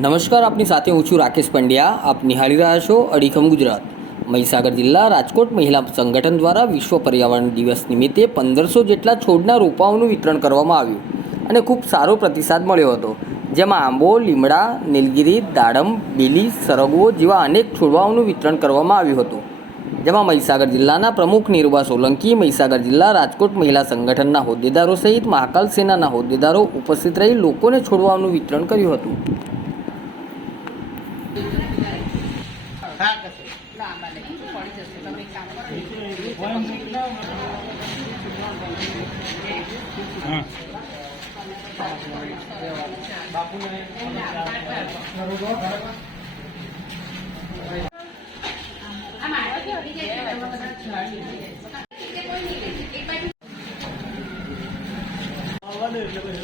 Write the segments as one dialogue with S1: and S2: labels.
S1: નમસ્કાર, આપની સાથે હું છું રાકેશ પંડ્યા. આપ નિહાળી રહ્યા છો અડીખમ ગુજરાત. મહીસાગર જિલ્લા રાજકોટ મહિલા સંગઠન દ્વારા વિશ્વ પર્યાવરણ દિવસ નિમિત્તે પંદરસો જેટલા છોડના રોપાઓનું વિતરણ કરવામાં આવ્યું અને ખૂબ સારો પ્રતિસાદ મળ્યો હતો. જેમાં આંબો, લીમડા, નીલગિરી, દાડમ, બીલી, સરગવો જેવા અનેક છોડવાઓનું વિતરણ કરવામાં આવ્યું હતું. જેમાં મહીસાગર જિલ્લાના પ્રમુખ નિર્વા સોલંકી, મહીસાગર જિલ્લા રાજકોટ મહિલા સંગઠનના હોદ્દેદારો સહિત મહાકાલ સેનાના હોદ્દેદારો ઉપસ્થિત રહી લોકોને છોડવાઓનું વિતરણ કર્યું હતું.
S2: લાંબા લઈ પડી જશે તમે એક કામ કરો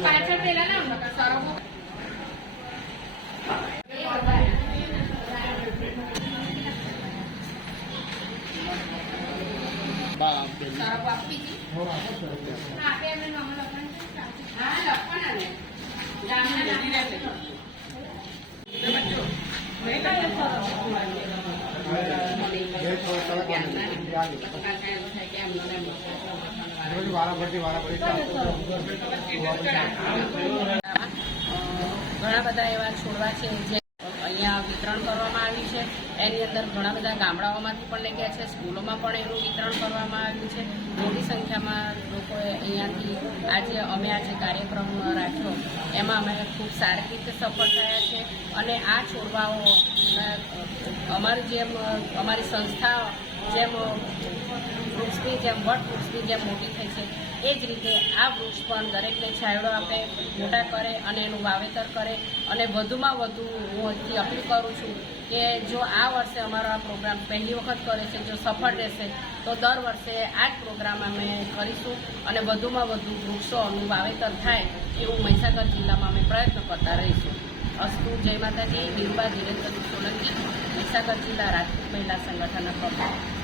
S2: પાછળ પેલા ના નકર ઘણા બધા એવા છોડવા છે જે અહીંયા વિતરણ કરવામાં આવ્યું છે. એની અંદર ઘણા બધા ગામડાઓમાંથી પણ લઈ ગયા છે. સ્કૂલોમાં પણ એનું વિતરણ કરવામાં આવ્યું છે. મોટી સંખ્યામાં લોકોએ અહીંયાથી આજે અમે આજે કાર્યક્રમ રાખ્યો. એમાં અમે ખૂબ સારી રીતે સફળ થયા છે. અને આ છોડવાઓ અમારી જેમ, અમારી સંસ્થા જેમ વૃક્ષની જેમ, વટ વૃક્ષની જેમ મોટી થઈ છે. એ જ રીતે આ વૃક્ષ પણ દરેકને છાંયડો આપે, મોટા કરે અને એનું વાવેતર કરે. અને વધુમાં વધુ હું અહીંથી અપીલ કરું છું કે જો આ વર્ષે અમારો આ પ્રોગ્રામ પહેલી વખત કરે છે, જો સફળ રહેશે, તો દર વર્ષે આ જ પ્રોગ્રામ અમે કરીશું અને વધુમાં વધુ વૃક્ષોનું વાવેતર થાય એવું મહીસાગર જિલ્લામાં અમે પ્રયત્ન કરતા રહીશું. અસ્તુ, જય માતાજી નિર્મા ધીરેન્દ્ર સોલંકી, મહીસાગર જિલ્લા રાજપૂત મહિલા સંગઠનના પ્રમુખ.